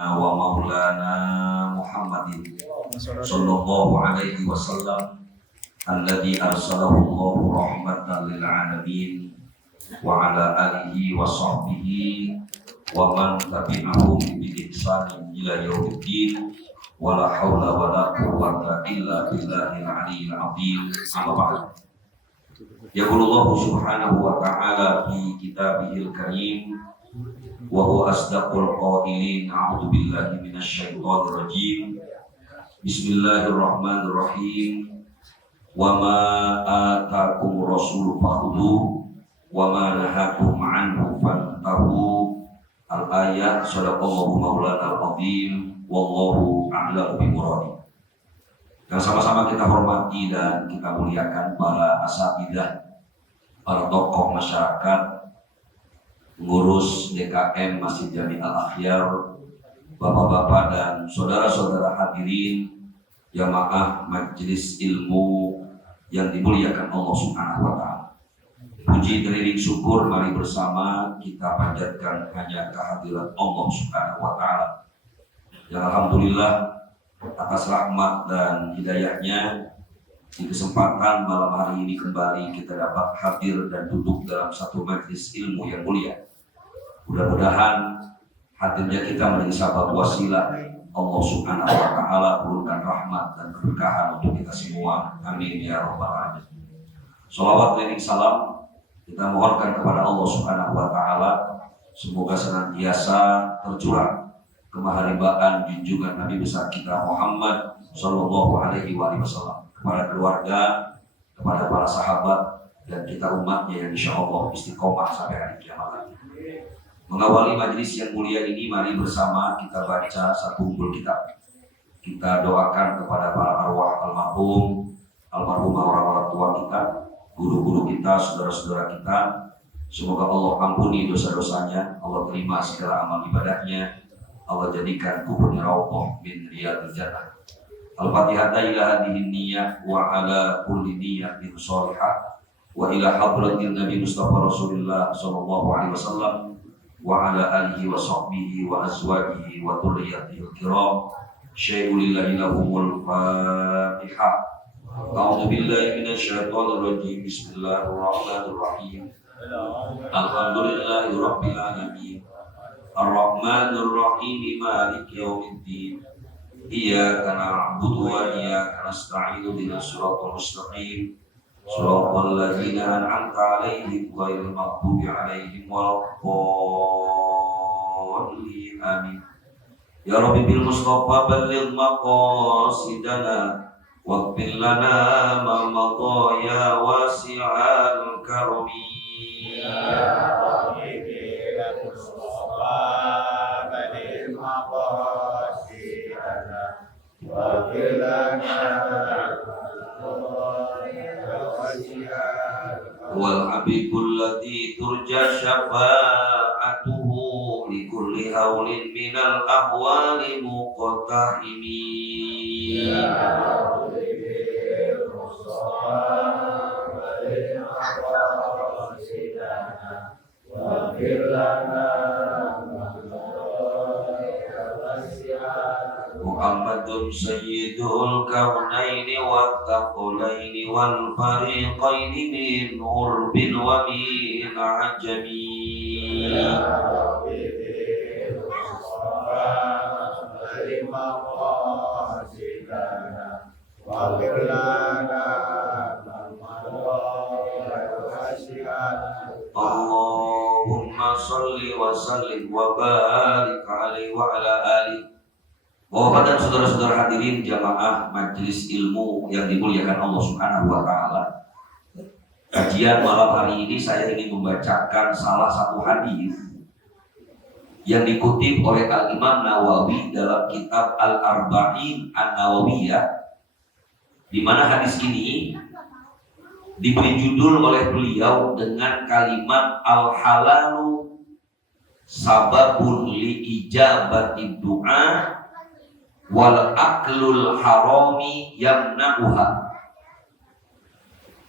wa maulana Muhammadin sallallahu alaihi wasallam alladzi arsalahu Allahu rahmatan lil alamin wa ala alihi wa sahbihi wa man tabi'ahum bi ihsanin ila yaumiddin wa la haula wa la quwwata illa billahil aliyyil azim. Amma ba'd. Yaqulullahu subhanahu wa ta'ala fi kitabihil karim wa huwa asdaqul qailin. A'udzu billahi minasyaitonir rajim. Bismillahirrahmanirrahim. Wa ma ataakum rasul fakhudhu wa ma nahakum anhu fantahu. Al-ayat. Shadaqallahu maulana al-azim. Wallahu a'lamu bimuradi. Yang sama-sama kita hormati dan kita muliakan para asatidzah, para tokoh masyarakat, pengurus DKM Masjid Jami Al-Akhyar, bapak-bapak dan saudara-saudara hadirin jamaah majelis ilmu yang dimuliakan Allah Subhanahu wa ta'ala. Puji teriring syukur mari bersama kita panjatkan hanya kehadirat Allah Subhanahu wa ta'ala yang alhamdulillah atas rahmat dan hidayahnya di kesempatan malam hari ini kembali kita dapat hadir dan duduk dalam satu majelis ilmu yang mulia. Mudah-mudahan hadirnya kita menjadi sabab wasilah Allah Subhanahu wa ta'ala turunkan rahmat dan keberkahan untuk kita semua. Amin ya rabbal alamin. Shalawat dan salam kita mohonkan kepada Allah Subhanahu wa ta'ala semoga senantiasa tercurah kemaharibaan junjungan Nabi besar kita Muhammad sallallahu alaihi wasallam kepada keluarga, kepada para sahabat dan kita umatnya yang insyaallah istiqomah sampai hari kiamat. Mengawali majelis yang mulia ini, mari bersama kita baca satu umbul kitab. Kita doakan kepada para arwah almarhumah orang-orang tua kita, guru-guru kita, saudara-saudara kita. Semoga Allah ampuni dosa-dosanya, Allah terima segala amal ibadahnya, Allah jadikan kuburnya rawdah min riyadil jannah. Al-Fatihah ila hadhihi niyyah wa ala kulli niyyatin shalihah wa ila hadratin Nabi Mustafa Rasulullah sallallahu alaihi wasallam wa ala alihi wa sahbihi wa azwajihi wa dhurriyyatihi al-kiram. Syai'ulillahi lahumul Fatihah. A'udzu billahi minasyaitonir rajim. Bismillahirrahmanirrahim. Alhamdulillahi rabbil alamin. Ar-Rahmanir Rahim. Maliki yaumiddin. Iyyaka na'budu wa iyyaka nasta'in. Ihdinas siratal mustaqim. Shiratal ladzina an'amta 'alaihim ghairil maghdubi 'alaihim waladdallin. Amin. Ya Rabbi bil Mustafa balligh maqasidana waghfir lana ma madha ya wasi'al karami. Ya Rabbi bil Mustafa balligh maqasidana waghfir lana wal habibul ladzi turja syafa'atuhu li kulli haulin minal ahwali muqtahimi. Ya Rabbil Mustafa balligh maqasidana waghfir lana Muhammadun sayyidul kaunaini wa thaqalaini wal fariqaini min urbin wa min ajami. Ya Rabbi bil Mustafa balligh maqasidana waghfir lana Allahumma shalli wa sallim wa barik alaihi wa ala alihi. Bapak dan saudara-saudara hadirin jamaah majelis ilmu yang dimuliakan Allah Subhanahu wa ta'ala. Kajian malam hari ini saya ingin membacakan salah satu hadis yang dikutip oleh Al-Imam Nawawi dalam kitab Al-Arba'in An-Nawawiyah, di mana hadis ini diberi judul oleh beliau dengan kalimat al-halalu sababun li ijabati du'a wal aklul harami yamna'uha.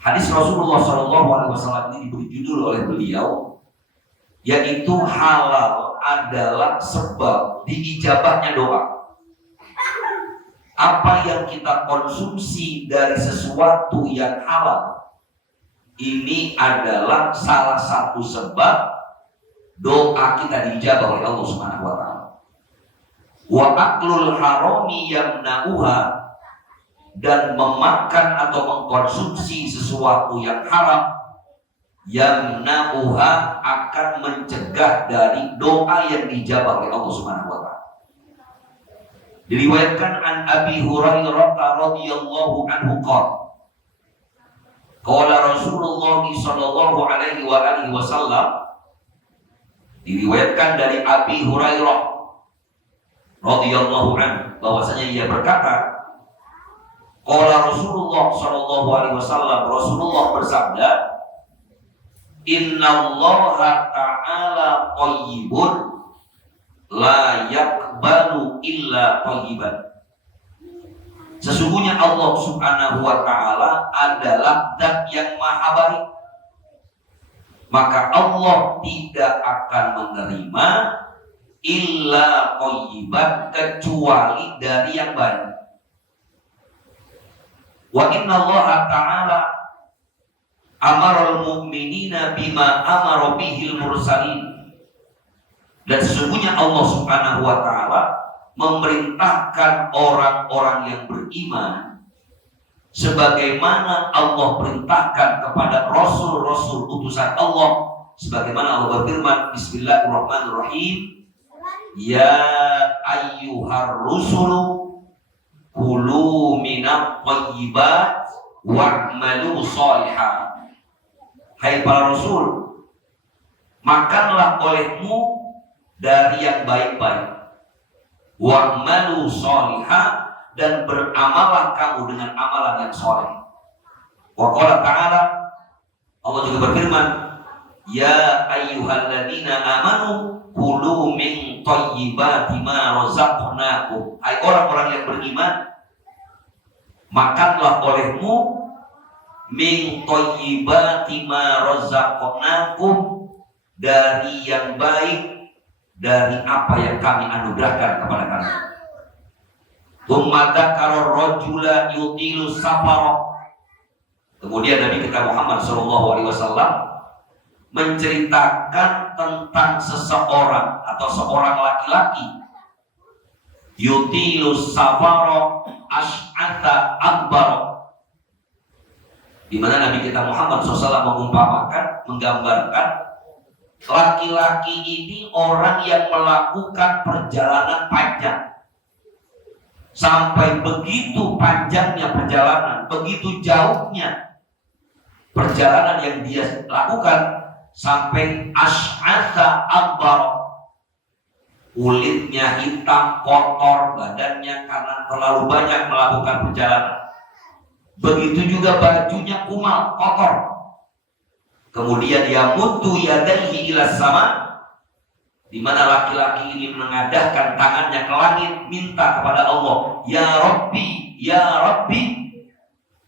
Hadis Rasulullah SAW ini diberi judul oleh beliau yaitu halal adalah sebab diijabahnya doa. Apa yang kita konsumsi dari sesuatu yang halal, ini adalah salah satu sebab doa kita diijabah oleh Allah Subhanahu wa taala. Wa aklul harami yamna'uha, dan memakan atau mengkonsumsi sesuatu yang haram, yamna'uha, akan mencegah dari doa yang dijabah oleh Allah Subhanahu wa taala. Diriwayatkan an Abi Hurairah radhiyallahu anhu qala Rasulullah sallallahu alaihi wa alihi wasallam, diriwayatkan dari Abi Hurairah radhiyallahu anhu bahwasanya ia berkata, qala Rasulullah sallallahu alaihi wasallam, Rasulullah bersabda, innallaha ta'ala thayyibun la yaqbalu illa thayyiban. Sesungguhnya Allah Subhanahu wa taala adalah zat yang maha baik, maka Allah tidak akan menerima illa thayyiban, kecuali dari yang baik. Wa inna Allah ta'ala amaral mu'minina bima amara bihil mursalin. Dan sesungguhnya Allah Subhanahu wa taala memerintahkan orang-orang yang beriman sebagaimana Allah perintahkan kepada rasul-rasul utusan Allah, sebagaimana Allah berfirman, bismillahirrahmanirrahim, ya ayyuhar rusulu kulu minat thayyibat wa'malu shalihan. Hai para rasul, makanlah olehmu dari yang baik-baik, wa'malu shalihan, dan beramallah kamu dengan amalan yang soleh. Wa qala ta'ala, Allah juga berfirman, ya ayyuhalladzina amanu kulu min thayyibati ma razaqnakum. Hai orang-orang yang beriman, makanlah olehmu min thayyibati ma razaqnakum, dari yang baik, dari apa yang kami anugerahkan kepada kalian. Tsumma dzakara rajula yutilu safara. Kemudian Nabi kita Muhammad sallallahu alaihi wasallam menceritakan tentang seseorang atau seorang laki-laki yutilu safara as'ata akbar, di mana Nabi kita Muhammad SAW mengumpamakan, menggambarkan laki-laki ini orang yang melakukan perjalanan panjang. Sampai begitu panjangnya perjalanan, begitu jauhnya perjalanan yang dia lakukan, sampai as'asa akbar, kulitnya hitam, kotor badannya karena terlalu banyak melakukan perjalanan. Begitu juga bajunya kumal, kotor. Kemudian dia mutu yadaihi ila sama, di mana laki-laki ini menengadahkan tangannya ke langit, minta kepada Allah, ya Rabbi, ya Rabbi,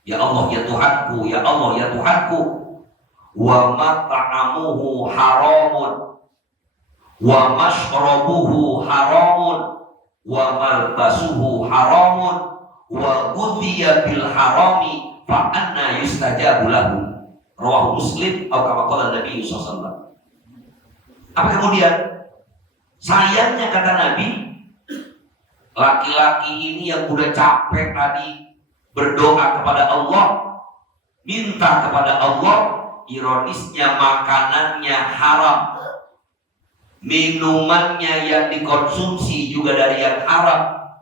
ya Allah, ya Tuhanku, ya Allah, ya Tuhanku. Wa mat'amuhu haramun wa mashrabuhu haramun wa malbasuhu haramun wa ghudhiya bil harami fa anna yustajabu lahu. Rawahu Muslim atau kama qala Nabi sallallahu alaihi wasallam. Apa kemudian? Sayangnya kata Nabi, laki-laki ini yang udah capek tadi berdoa kepada Allah, minta kepada Allah, ironisnya makanannya haram, minumannya yang dikonsumsi juga dari yang haram,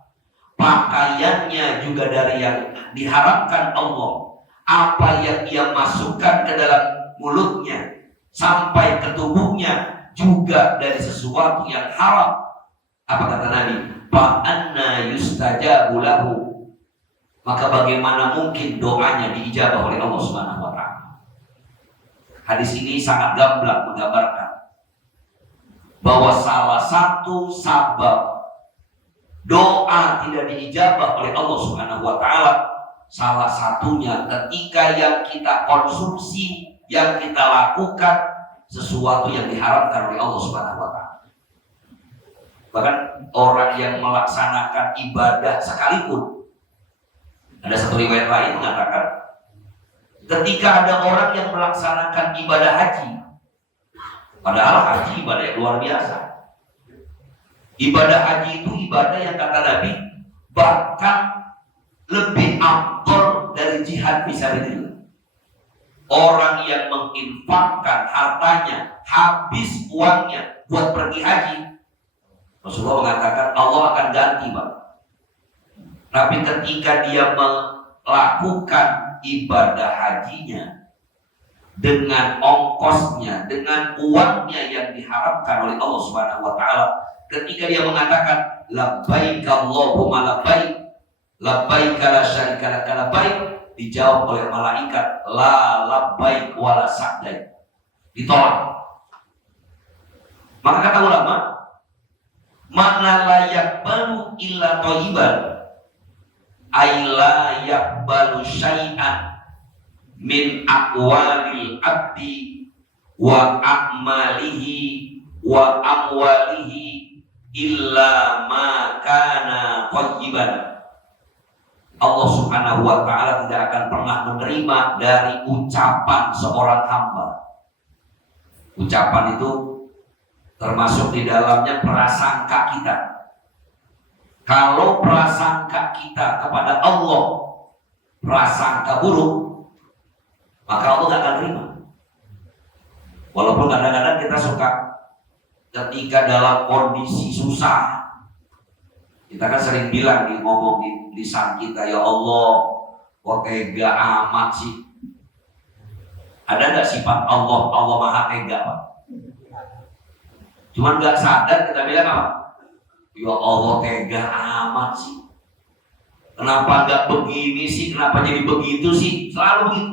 pakaiannya juga dari yang diharamkan Allah. Apa yang ia masukkan ke dalam mulutnya sampai ke tubuhnya juga dari sesuatu yang haram. Apa kata Nabi? Fa anna yustajabu lahu. Maka bagaimana mungkin doanya diijabah oleh Allah Subhanahu wa taala? Hadis ini sangat gamblang menggambarkan bahwa salah satu sabab doa tidak diijabah oleh Allah Subhanahu wa taala, salah satunya ketika yang kita konsumsi, yang kita lakukan sesuatu yang diharamkan oleh Allah Subhanahu wa taala. Bahkan orang yang melaksanakan ibadah sekalipun, ada satu riwayat lain mengatakan, ketika ada orang yang melaksanakan ibadah haji, padahal haji ibadah yang luar biasa. Ibadah haji itu ibadah yang kata Nabi bahkan lebih afdal dari jihad fisabilillah. Orang yang menginfakkan hartanya, habis uangnya buat pergi haji, Rasulullah mengatakan Allah akan ganti, Pak. Tapi ketika dia melakukan ibadah hajinya dengan ongkosnya, dengan uangnya yang diharapkan oleh Allah Subhanahu wa taala, ketika dia mengatakan labbaik Allahumma labbaik, labbaik la syarika lak labbaik, dijawab oleh malaikat la labbaik wala sa'daik, ditolak. Maka kata ulama, mana layak balu illa thayyiban, ay la yaqbalu syai'an min aqwalil abdi wa a'malihi wa amwalihi illa ma kana thayyiban. Allah Subhanahu wa taala tidak akan pernah menerima dari ucapan seorang hamba. Ucapan itu termasuk di dalamnya prasangka kita. Kalau prasangka kita kepada Allah prasangka buruk, maka Allah tidak akan terima. Walaupun kadang-kadang kita suka ketika dalam kondisi susah, kita kan sering bilang ngomong di lisan kita, ya Allah, kok tega amat sih. Ada nggak sifat Allah maha tega, Pak? Cuman nggak sadar kita bilang apa? Ya Allah tega amat sih. Kenapa nggak begini sih? Kenapa jadi begitu sih? Selalu begitu.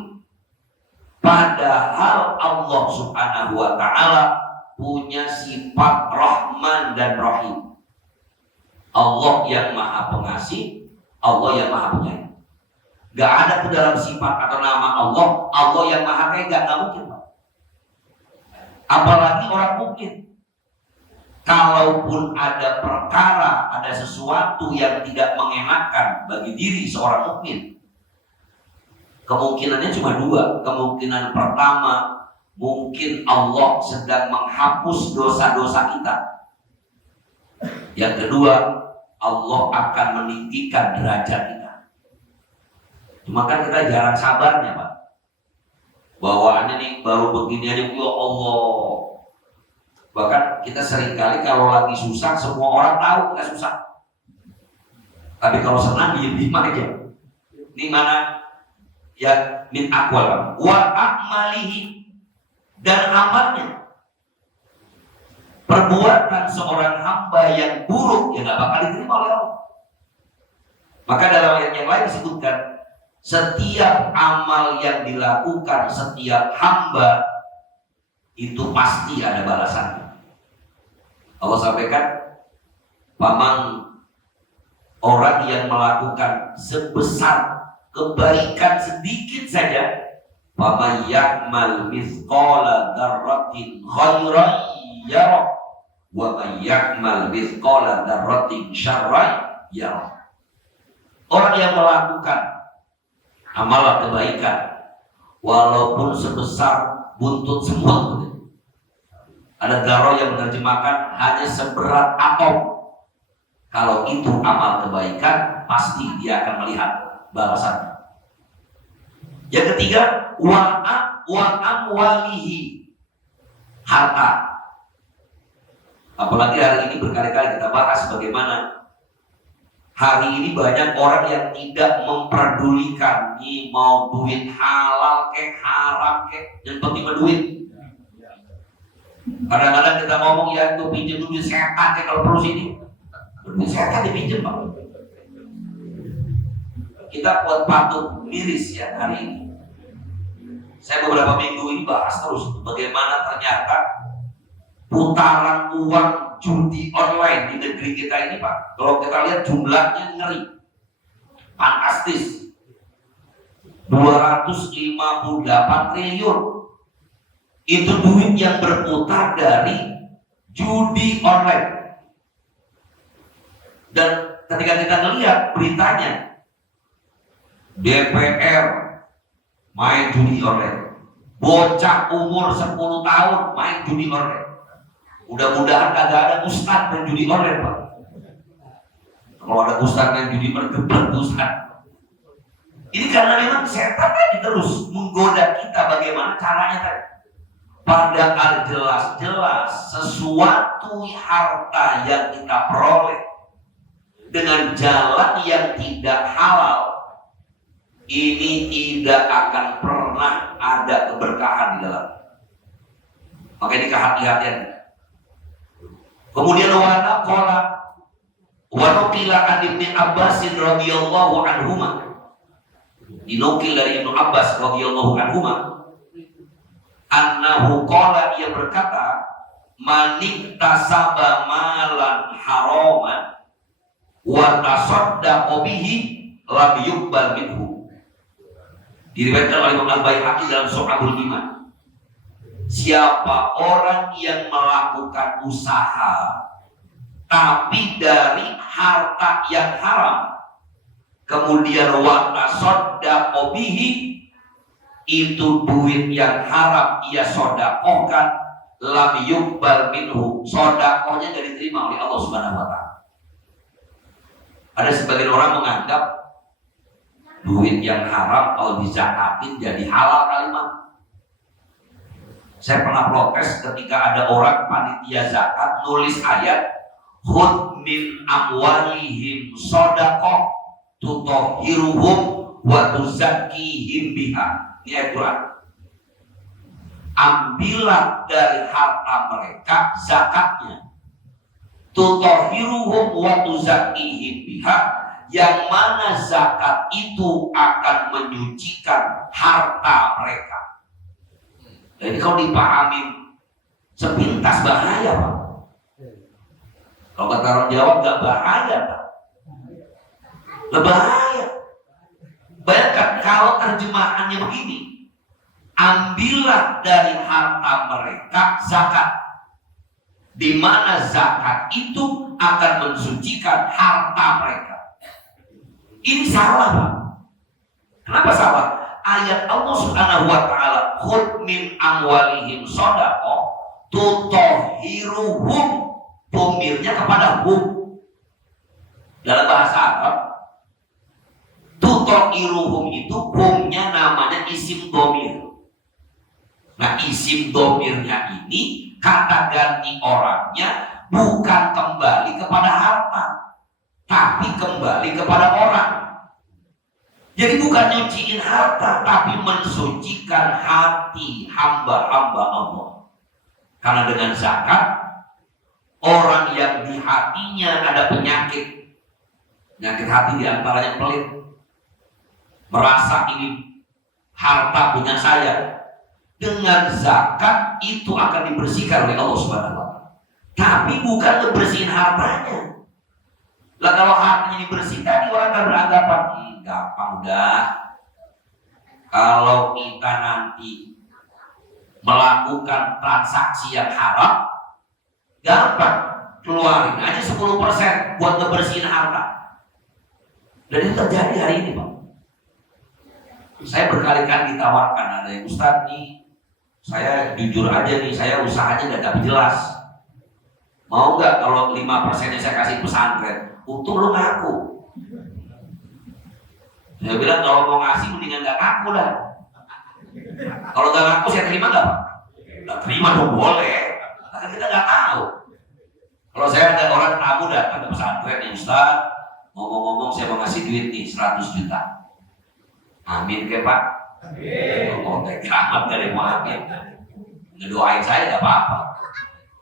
Padahal Allah Subhanahu wa taala punya sifat Rahman dan Rahim. Allah yang maha pengasih, Allah yang maha penyayang. Gak ada tuh dalam sifat atau nama Allah yang maha tega, gak mungkin, Pak. Apalagi orang mukmin. Kalaupun ada perkara, ada sesuatu yang tidak mengenakan bagi diri seorang mukmin, kemungkinannya cuma dua. Kemungkinan pertama, mungkin Allah sedang menghapus dosa-dosa kita. Yang kedua, Allah akan meninggikan derajat kita. Cuma kan kita jarang sabarnya, Pak. Bawaannya nih baru begini aja, ya Allah. Bahkan kita seringkali kalau lagi susah, semua orang tahu kita susah. Tapi kalau senang, diem aja. Ini mana? Ya, min aqwal wa a'malihi, dan amalnya. Perbuatan seorang hamba yang buruk ya gak bakal diterima oleh Allah. Maka dalam ayat yang lain disebutkan, setiap amal yang dilakukan setiap hamba itu pasti ada balasannya. Allah sampaikan, pamang orang yang melakukan sebesar kebaikan sedikit saja, paman ya'mal mithqala dzarratin khairan yarah, wa man ya'mal mithqala dzarratin syarran yarah. Orang yang melakukan amalan kebaikan walaupun sebesar buntut semut, ada dzarrah yang menerjemahkan hanya seberat atom, kalau itu amal kebaikan pasti dia akan melihat balasannya. Yang ketiga, wa amwalihi, harta. Apalagi hari ini berkali-kali kita bahas bagaimana hari ini banyak orang yang tidak memperdulikan nih mau duit halal kek haram kek, yang penting duit. Kadang-kadang kita ngomong ya itu pinjam duit setan kek, kalau perlu sini duit setan dipinjam, Pak. Kita buat patut miris ya hari ini. Saya beberapa minggu ini bahas terus bagaimana ternyata putaran uang judi online di negeri kita ini, Pak. Kalau kita lihat jumlahnya ngeri, fantastis, 258 triliun. Itu duit yang berputar dari judi online. Dan ketika kita melihat beritanya, DPR main judi online, bocah umur 10 tahun main judi online. Mudah-mudahan kagak ada ustadz main judi online, Pak. Kalau ada ustadz main judi online, geblek ustadz. Ini karena memang setan tadi terus menggoda kita bagaimana caranya tadi. Padahal jelas-jelas sesuatu harta yang kita peroleh dengan jalan yang tidak halal, ini tidak akan pernah ada keberkahan di dalam. Makanya dikehati-hatian. Kemudian wana qala wa nuqila an Ibnu Abbas radhiyallahu anhuma. Dinukil dari Ibnu Abbas radhiyallahu anhuma annahu qala, ia berkata, manik tasaba malan haraman wa tasaddaqa bihi lam yuqbal minhu. Diriwayatkan oleh Imam Al-Baihaqi dalam Syu'abul Iman. Siapa orang yang melakukan usaha tapi dari harta yang haram, kemudian wa tasaddaqa bihi, itu duit yang haram ia sodakohkan, lam yuqbal minhu, sodakohnya tidak diterima oleh Allah Subhanahu wa ta'ala. Ada sebagian orang menganggap duit yang haram kalau dizakatin jadi halal kalimat. Saya pernah protes ketika ada orang panitia zakat nulis ayat khudh min amwalihim sodakoh tutahhiruhum wa tuzakkihim biha. Ini ayat Quran. Ambillah dari harta mereka zakatnya, tutahhiruhum wa tuzakkihim biha, yang mana zakat itu akan menyucikan harta mereka. Jadi kalau dipahami sepintas bahaya, Pak. Kalau kata orang Jawa nggak bahaya, Pak. Bahaya. Bayangkan kalau terjemahannya begini, ambillah dari harta mereka zakat, di mana zakat itu akan mensucikan harta mereka. Ini salah, Pak. Kenapa salah? Ayat Allah Subhanahu wa ta'ala, khudh min amwalihim shadaqah tutahhiruhum, domirnya kepada hum. Dalam bahasa Arab, tutahhiruhum itu humnya namanya isim domir. Nah, isim domirnya ini kata ganti orangnya bukan kembali kepada harta, tapi kembali kepada orang. Jadi bukan nyuciin harta, tapi mensucikan hati hamba-hamba Allah. Karena dengan zakat, orang yang di hatinya ada penyakit hati diantaranya pelit, merasa ini harta punya saya, dengan zakat itu akan dibersihkan oleh Allah Subhanahu wa ta'ala. Tapi bukan ngebersihin hartanya. Lah kalau hatinya dibersihkan, orang akan beranggapan gampang udah. Kalau kita nanti melakukan transaksi yang haram, gampang, keluarin aja 10% buat ngebersihin harta. Dan itu terjadi hari ini, Pak. Saya berkali-kali ditawarkan, ada yang Ustaz nih, saya jujur aja nih, saya usahanya gak jelas. Mau nggak kalau 5% yang saya kasih pesantren? Untung lu ngaku. Saya bilang kalau mau ngasih mendingan gak ngaku dah. Kalau gak ngaku saya terima gak, Pak? Gak terima dong, boleh. Karena kita gak tahu. Kalau saya ada orang tamu datang ke pesantren, nih Ustaz, ngomong-ngomong saya mau ngasih duit nih 100 juta. Amin ke Pak? Amin. Ngomong kayak keramat dari mau amin. Ngedoain saya gak apa-apa.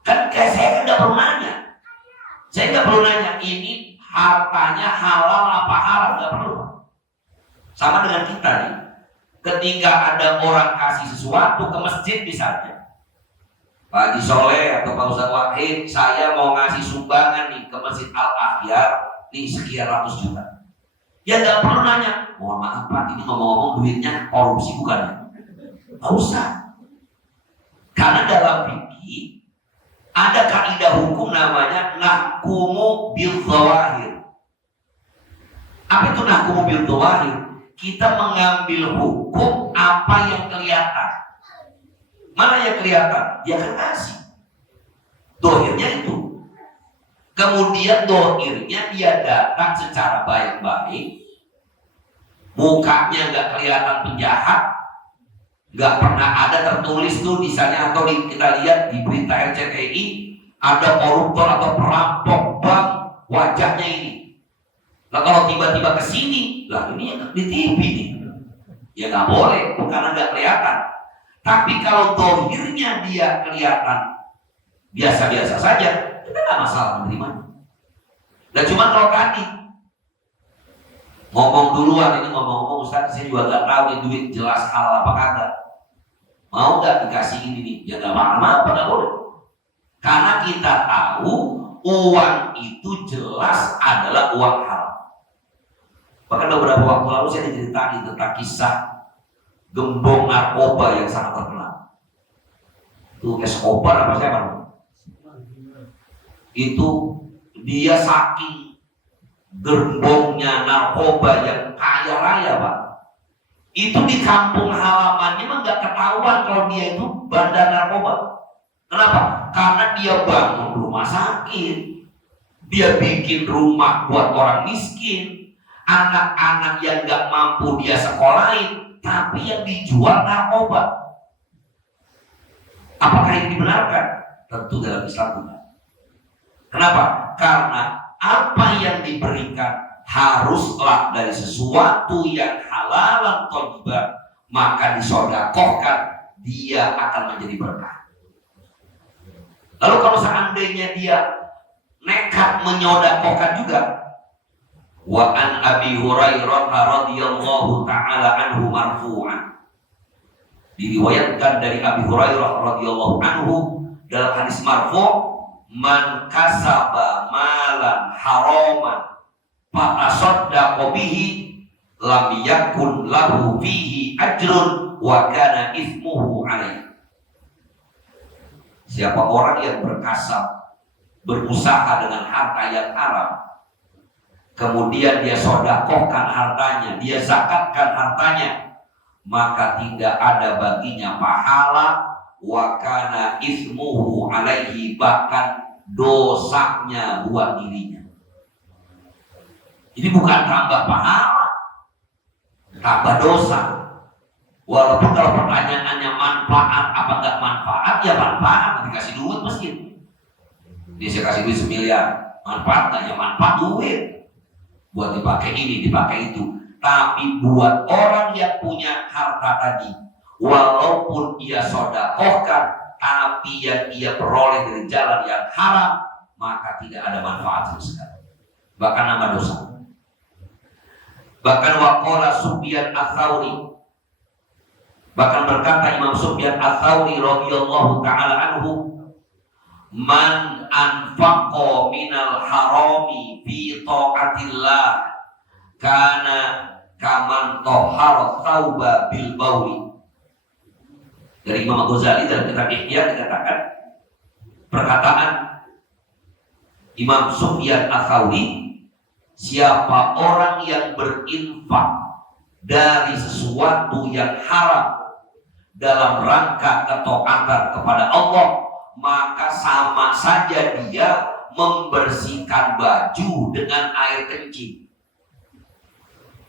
Kan kayak saya kan gak perlu nanya. Saya gak perlu nanya ini hartanya halal apa haram, gak perlu. Sama dengan kita nih, ketika ada orang kasih sesuatu ke masjid misalnya, Pak Haji Soleh atau Pak Ustadz Wahid, saya mau ngasih sumbangan nih ke Masjid Al-Akhyar nih sekian ratus juta. Ya gak perlu nanya, mohon maaf Pak, ini ngomong-ngomong duitnya korupsi bukan ya? Gak usah. Karena dalam fikih ada kaidah hukum namanya nahkumu bil zawahir. Apa itu nahkumu bil dhawahir? Kita mengambil hukum apa yang kelihatan. Mana yang kelihatan? Dia akan kasih. Dohirnya itu. Kemudian dohirnya dia datang secara baik-baik. Mukanya nggak kelihatan penjahat. Nggak pernah ada tertulis tuh di sana, atau kita lihat di berita RCTI ada koruptor atau perampok bank wajahnya ini. Nah kalau tiba-tiba kesini, lah ini yang di TV nih, ya nggak boleh, karena nggak kelihatan. Tapi kalau dohirnya dia kelihatan biasa-biasa saja, kita nggak masalah menerimanya. Dan cuma kalau tadi ngomong duluan, ini ngomong-ngomong Ustaz, saya juga nggak tahu ini duit jelas halal apa kagak. Mau nggak dikasih ini nih? Ya nggak mahal-mahal, nggak boleh. Karena kita tahu uang itu jelas adalah uang halal. Bahkan beberapa waktu lalu saya diceritani tentang kisah gembong narkoba yang sangat terkenal. Itu Escobar apa siapa? Itu dia saking gembongnya narkoba yang kaya raya, Pak. Itu di kampung halamannya mah nggak ketahuan kalau dia itu bandar narkoba. Kenapa? Karena dia bangun rumah sakit, dia bikin rumah buat orang miskin, anak-anak yang nggak mampu dia sekolahin, tapi yang dijual narkoba. Apakah ini dibenarkan? Tentu dalam Islam bukan. Kenapa? Karena apa yang diberikan haruslah dari sesuatu yang halalan thayyibah, maka disedekahkan, dia akan menjadi berkah. Lalu kalau seandainya dia nekat menyodakokkan juga, wa an Abi Hurairah radhiyallahu taala anhu marfu'an, diriwayatkan dari Abi Hurairah radhiyallahu anhu dalam hadis marfu', man kasaba malan haraman fa asaddaqa bihi lam yakun lahu fihi ajrun wa kana ithmuhu alaihi. Siapa orang yang berkasab, berusaha dengan harta yang haram, kemudian dia sedekahkan hartanya, dia zakatkan hartanya, maka tidak ada baginya pahala, wa kana ithmuhu alaihi, bahkan dosanya buat dirinya. Ini bukan tambah pahala, tambah dosa. Walaupun kalau pertanyaannya manfaat apa enggak manfaat, ya manfaat, dikasih duit mesti. Ini saya kasih duit 1 miliar, manfaat enggak? Ya manfaat, duit buat dipakai ini, dipakai itu. Tapi buat orang yang punya harta tadi, walaupun ia sedekahkan, tapi yang ia peroleh dari jalan yang haram, maka tidak ada manfaat sama sekali, bahkan nambah dosa. Bahkan waqala Sufyan Ats-Tsauri, bahkan berkata Imam Sufyan Ats-Tsauri radhiyallahu taala anhu, man anfaqa minal harami fi taatillah kana kaman tahara tsauba bil bauli. Dari Imam Ghazali dalam kitab Ihya dikatakan, perkataan Imam Sufyan Ats-Tsauri, siapa orang yang berinfak dari sesuatu yang haram dalam rangka ketaatan kepada Allah, maka sama saja dia membersihkan baju dengan air kencing.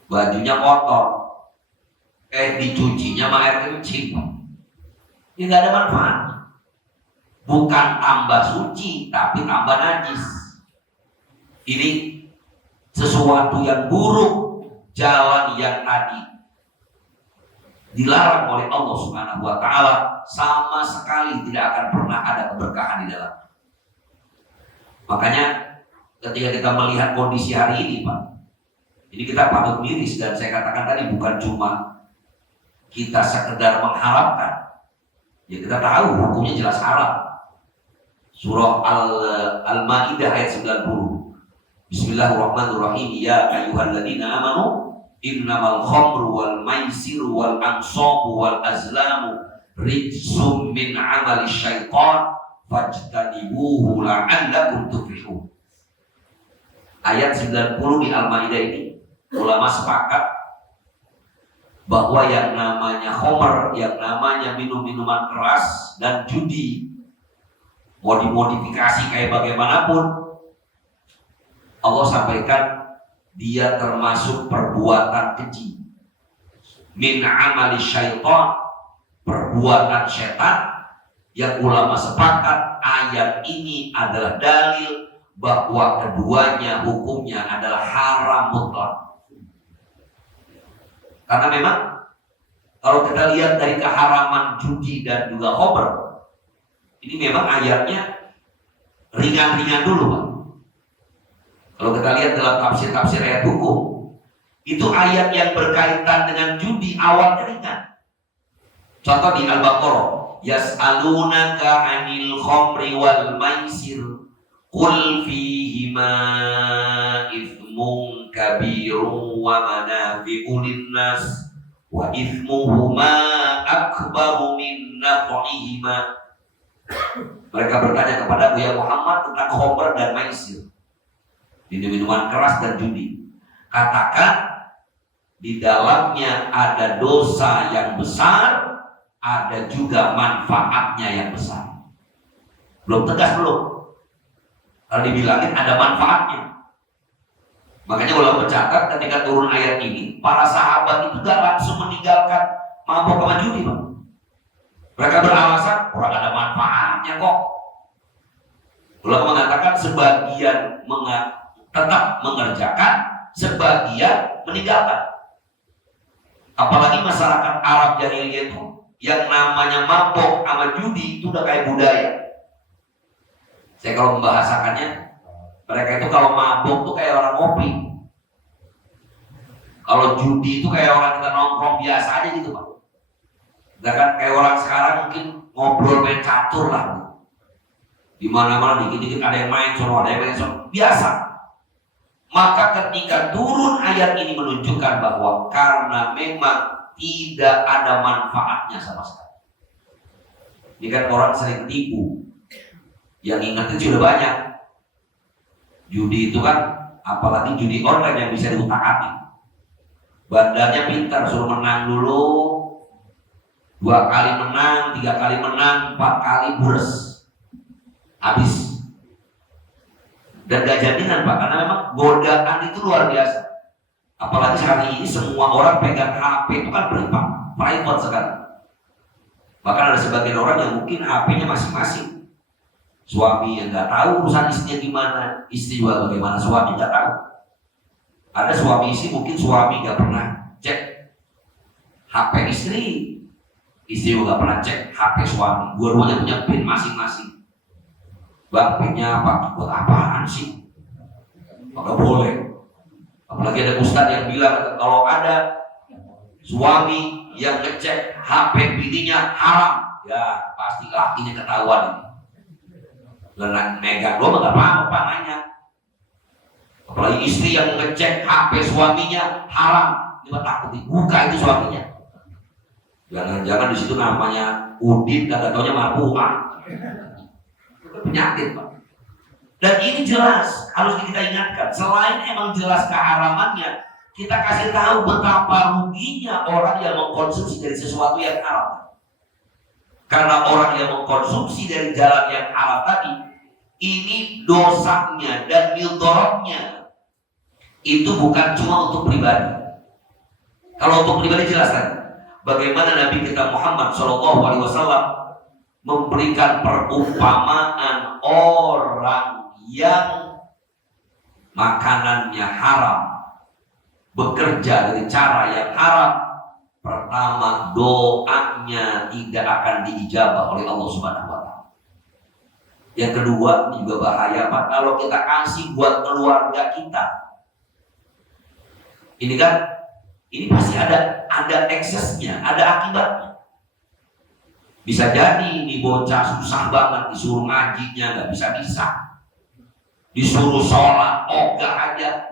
Bajunya kotor, dicucinya sama air kencing, ya nggak ada manfaat. Bukan tambah suci, tapi tambah najis. Ini sesuatu yang buruk, jalan yang tadi dilarang oleh Allah Subhanahu wa taala, sama sekali tidak akan pernah ada keberkahan di dalam. Makanya ketika kita melihat kondisi hari ini, Pak, ini kita patut miris, dan saya katakan tadi bukan cuma kita sekedar mengharapkan. Ya kita tahu hukumnya jelas haram. Surah Al-Maidah ayat 90. Bismillahirrahmanirrahim. Ya ayyuhalladzina amanu innamal khamru wal maisiru wal ansabu wal azlamu rijsum min amali syaitan fajtanibuhu la'allakum tuflihun. Ayat 90 di Al-Maidah ini ulama sepakat bahwa yang namanya khamr, yang namanya minum-minuman keras dan judi, mau dimodifikasi kayak bagaimanapun, Allah sampaikan dia termasuk perbuatan keji, min amali syaitan, perbuatan setan, yang ulama sepakat ayat ini adalah dalil bahwa keduanya hukumnya adalah haram mutlak. Karena memang kalau kita lihat dari keharaman judi dan juga khamr, ini memang ayatnya ringan-ringan dulu, Pak. Kalau kita lihat dalam tafsir-tafsir ayat hukum, itu ayat yang berkaitan dengan judi awalnya ringan. Contoh di Al-Baqarah, yas'alunaka 'anil khamri wal maisir qul fihima ithmun kabirun wa manafi'u linnas wa ithmuhuma akbaru min naf'ihima. Mereka bertanya kepadamu ya Muhammad tentang khamr dan maisir, minuman keras dan judi. Katakan di dalamnya ada dosa yang besar, ada juga manfaatnya yang besar. Belum tegas belum? Kalau dibilangin ada manfaatnya. Makanya ulama mencatat ketika turun ayat ini, para sahabat itu gak langsung meninggalkan mabuk sama judi, Pak. Mereka beralasan orang ada manfaatnya kok. Ulama mengatakan sebagian tetap mengerjakan, sebagian meninggalkan. Apalagi masyarakat Arab jahiliyah itu yang namanya mabok sama judi itu udah kayak budaya. Saya kalau membahasakannya, mereka itu kalau mabok tuh kayak orang ngopi. Kalau judi itu kayak orang kita nongkrong biasa aja gitu, Pak. Kan kayak orang sekarang mungkin ngobrol main catur lah. Di mana-mana dikit-dikit ada yang main sono, ada yang main sono. Biasa. Maka ketika turun ayat ini menunjukkan bahwa karena memang tidak ada manfaatnya sama sekali. Ini kan orang sering tipu. Yang ingat itu sudah banyak. Judi itu kan, apalagi judi online yang bisa diutak-atik. Bandarnya pintar, suruh menang dulu, 2 kali menang, 3 kali menang, 4 kali bures, habis. Dan gak jaminan, Pak, karena memang godaan itu luar biasa. Apalagi hari ini semua orang pegang HP itu kan private sekarang. Bahkan ada sebagian orang yang mungkin HP-nya masing-masing. Suami yang nggak tahu urusan istrinya gimana, istri juga bagaimana, suami nggak tahu. Ada suami istri, mungkin suami nggak pernah cek HP istri, istri juga nggak pernah cek HP suami. Dua-duanya punya PIN masing-masing. Bang, PIN-nya apa? Buat apaan sih? Nggak boleh. Apalagi ada ustadz yang bilang kalau ada suami yang ngecek HP bininya haram, ya pasti lakinya ketahuan ini. Lenak megang doang nggak apa-apa nanya. Apalagi istri yang ngecek HP suaminya haram, dia takut dibuka itu suaminya. Jangan-jangan di situ namanya Udin, kata taunya marpuah. Itu penyakit, Pak. Dan ini jelas harus kita ingatkan. Selain emang jelas keharamannya, kita kasih tahu betapa ruginya orang yang mengkonsumsi dari sesuatu yang haram. Karena orang yang mengkonsumsi dari jalan yang haram tadi, ini dosanya dan mudorotnya itu bukan cuma untuk pribadi. Kalau untuk pribadi jelas kan, bagaimana Nabi kita Muhammad SAW memberikan perumpamaan orang yang makanannya haram, bekerja dengan cara yang haram. Pertama, doanya tidak akan diijabah oleh Allah Subhanahu wa Ta'ala. Yang kedua, juga bahaya, Pak, kalau kita kasih buat keluarga kita. Ini kan, ini pasti ada eksesnya, ada akibatnya. Bisa jadi ini bocah susah banget, disuruh ngajinya nggak bisa-bisa, disuruh sholat ogah aja.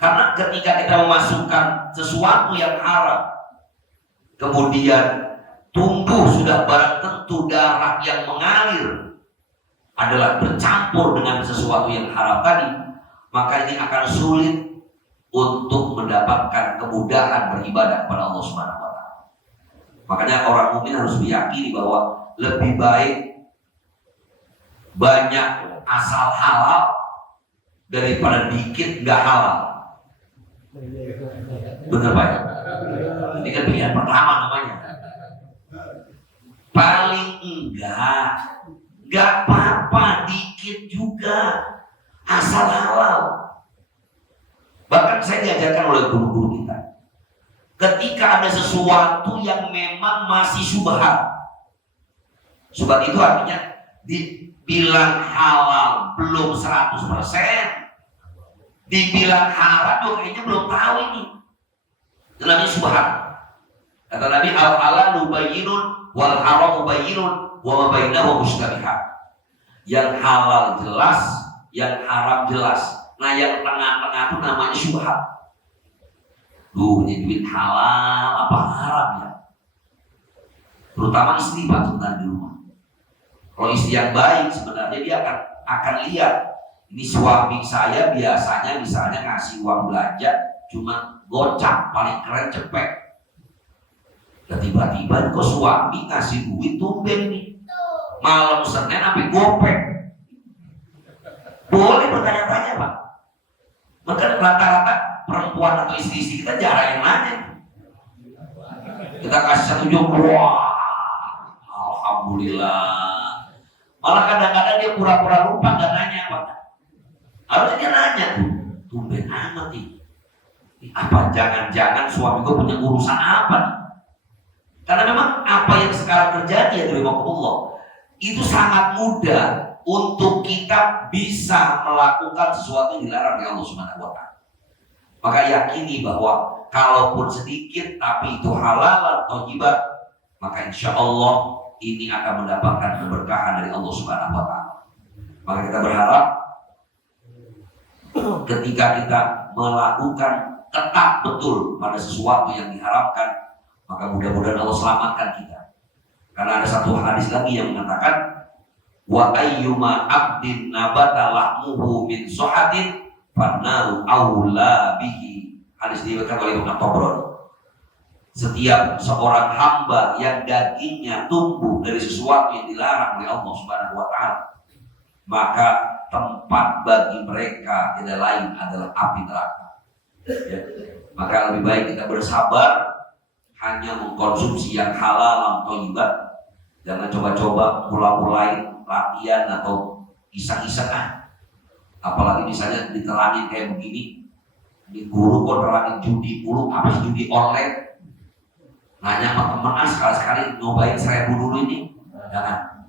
Karena ketika kita memasukkan sesuatu yang haram, kemudian tumbuh sudah barang tentu darah yang mengalir adalah bercampur dengan sesuatu yang haram tadi, maka ini akan sulit untuk mendapatkan kemudahan beribadah kepada Allah Subhanahu wa taala. Makanya orang mukmin harus meyakini bahwa lebih baik banyak asal halal daripada dikit nggak halal. Bener Pak? Ini kan pilihan pertama namanya. Paling nggak apa-apa dikit juga asal halal. Bahkan saya diajarkan oleh guru-guru kita, ketika ada sesuatu yang memang masih syubhat itu artinya dibilang halal belum 100%, dibilang haram kayaknya belum tahu ini. Itu namanya syubhat. Kata Nabi, al-halalu bayyinun wal haramu bayyinun wa ma bainahuma mushtabihat. Yang halal jelas, yang haram jelas. Nah yang tengah-tengah itu namanya syubhat. Ini duit halal apa haram ya? Terutama istri Pak sebenarnya di rumah. Kalau istri yang baik sebenarnya dia akan lihat, ini suami saya biasanya misalnya ngasih uang belanja cuma gocap, paling keren cepet. Dan tiba-tiba kok suami ngasih duit tumben nih, malam Senin sampai gopek. Boleh bertanya-tanya Pak. Maka rata-rata perempuan atau istri-istri kita jarang yang nanya. Kita kasih 1 juta, wah, alhamdulillah. Malah kadang-kadang dia pura-pura lupa nggak nanya Pak. Harusnya dia nanya tuh, tumben amat nih. Apa jangan-jangan suami gue punya urusan apa nih? Karena memang apa yang sekarang terjadi ya dari Allah itu sangat mudah untuk kita bisa melakukan sesuatu yang dilarang oleh Allah Subhanahu wa taala. Maka yakini bahwa kalaupun sedikit tapi itu halal atau thayyibah, maka insya Allah ini akan mendapatkan keberkahan dari Allah Subhanahu wa taala. Maka kita berharap ketika kita melakukan ketat betul pada sesuatu yang diharapkan, maka mudah-mudahan Allah selamatkan kita. Karena ada satu hadis lagi yang mengatakan, wa ayyuma abdin nabata lahmuhu min sohatin fannaru awla bihi. Hadis diriwayatkan oleh Imam Tabrani. Setiap seorang hamba yang dagingnya tumbuh dari sesuatu yang dilarang oleh Allah Subhanahu wa taala, maka tempat bagi mereka tidak lain adalah api neraka. Ya. Maka lebih baik kita bersabar hanya mengkonsumsi yang halal atau thayyibah. Jangan coba-coba mulai latihan atau iseng-iseng apalagi misalnya diterangin kayak begini, di guru kok terangin judi mulu, apa sih judi online, nanya sama temen sekali-sekali nyobain 1000 dulu ini, jangan.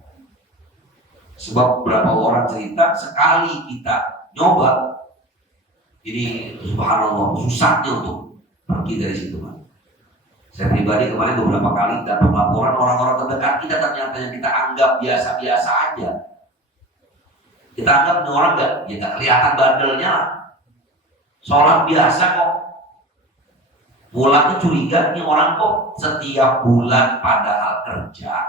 Sebab berapa orang cerita sekali kita nyoba ini subhanallah susahnya untuk pergi dari situ. Saya pribadi kemarin beberapa kali dapat laporan orang-orang terdekat kita ternyata yang kita anggap biasa-biasa aja. Kita anggap ini orang nggak kelihatan bandelnya lah. Sholat biasa kok. Mulanya curiga ini orang kok setiap bulan padahal kerja.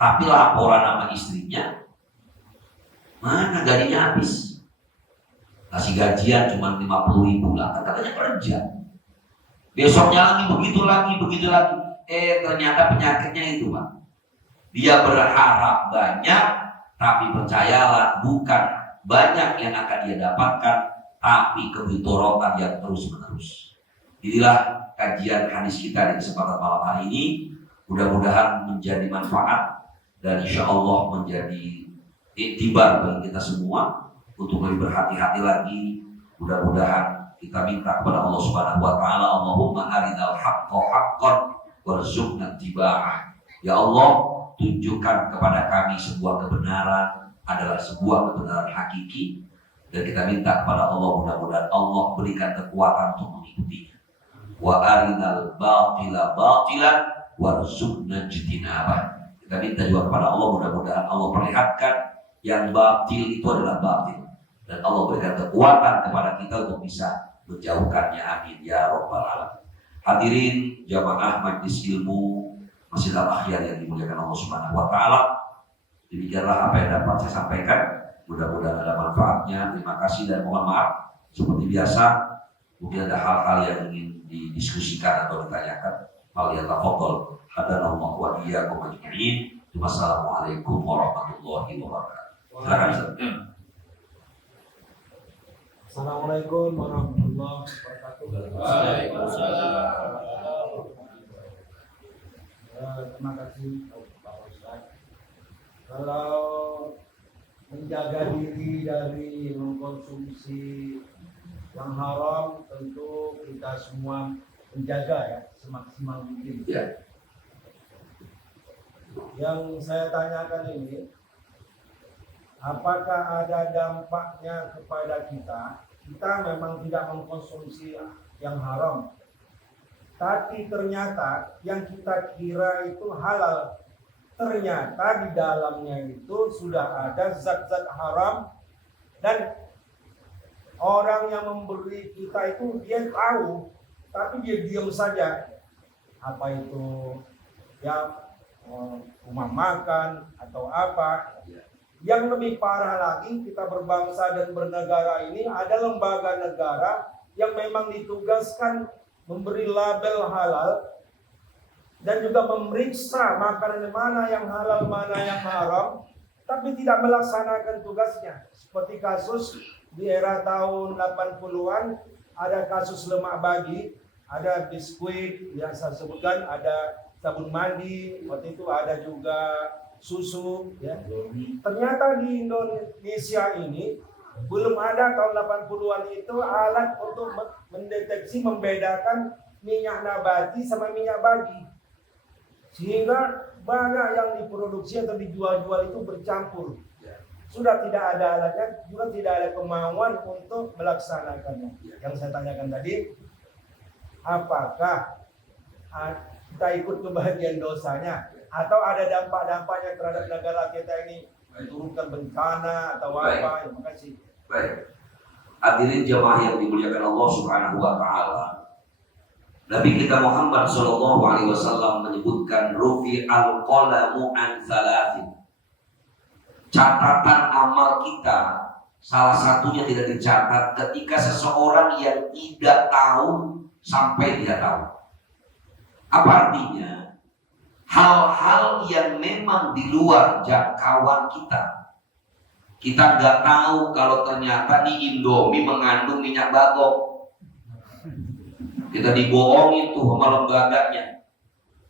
Tapi laporan sama istrinya, mana gajinya habis. Kasih gajian cuma 50.000 lah, katanya kerja. Besoknya lagi begitu lagi. Ternyata penyakitnya itu Pak. Dia berharap banyak, tapi percayalah bukan banyak yang akan dia dapatkan, tapi kebitorotan yang terus menerus. Inilah kajian hadis kita di kesempatan malam hari ini. Mudah-mudahan menjadi manfaat dan insya Allah menjadi iktibar bagi kita semua untuk lebih berhati-hati lagi. Mudah-mudahan kita minta kepada Allah Subhanahu wa taala, Allahumma arinal haqqa haqqan warzuqna ittiba'ah. Ya Allah, tunjukkan kepada kami sebuah kebenaran adalah sebuah kebenaran hakiki, dan kita minta kepada Allah mudah-mudahan Allah berikan kekuatan untuk mengikutinya. Wa arinal batila batilan warzuqna ijtinabah. Kita minta juga kepada Allah mudah-mudahan Allah perlihatkan yang batil itu adalah batil, dan Allah berikan kekuatan kepada kita untuk bisa menjauhkannya. Amin ya rabbal alamin. Hadirin jamaah majelis ilmu Masjid Al-Akhyar yang dimuliakan Allah Subhanahu wa taala, demikianlah apa yang dapat saya sampaikan. Mudah-mudahan ada manfaatnya. Terima kasih dan mohon maaf seperti biasa Mungkin ada hal-hal yang ingin didiskusikan atau ditanyakan. Falyatafadhal hadanallahu wa iyyakum ajma'in. Wassalamualaikum warahmatullahi wabarakatuh. Silakan Ustaz. Assalamualaikum warahmatullahi wabarakatuh. Waalaikumsalam. Terima kasih Pak Ustaz. Kalau menjaga diri dari mengkonsumsi yang haram, tentu kita semua menjaga ya semaksimal mungkin. Ya. Yang saya tanyakan ini, apakah ada dampaknya kepada kita? Kita memang tidak mengkonsumsi yang haram, tapi ternyata yang kita kira itu halal, ternyata di dalamnya itu sudah ada zat-zat haram, dan orang yang memberi kita itu dia tahu, tapi dia diam saja. Apa itu ya rumah makan atau apa? Yang lebih parah lagi, kita berbangsa dan bernegara ini ada lembaga negara yang memang ditugaskan memberi label halal dan juga memeriksa makanan mana yang halal, mana yang haram, tapi tidak melaksanakan tugasnya. Seperti kasus di era tahun 80-an, ada kasus lemak babi, ada biskuit yang saya sebutkan, ada sabun mandi, waktu itu ada juga susu, ya. Ternyata di Indonesia ini belum ada tahun 80-an itu alat untuk mendeteksi, membedakan minyak nabati sama minyak babi. Sehingga banyak yang diproduksi atau dijual-jual itu bercampur. Sudah tidak ada alatnya, juga tidak ada kemauan untuk melaksanakannya. Yang saya tanyakan tadi, apakah kita ikut kebahagiaan dosanya, atau ada dampak-dampaknya terhadap negara kita ini, menurunkan bencana atau apa? Terima kasih. Baik. Hadirin jamaah yang dimuliakan Allah Subhanahu wa taala. Nabi kita Muhammad sallallahu alaihi wasallam menyebutkan rufi al-qalamu an thalathin. Catatan amal kita salah satunya tidak dicatat ketika seseorang yang tidak tahu sampai dia tahu. Apa artinya? Hal-hal yang memang di luar jangkauan kita. Kita nggak tahu kalau ternyata di Indomie mengandung minyak bagong. Kita dibohongin tuh sama lembaganya.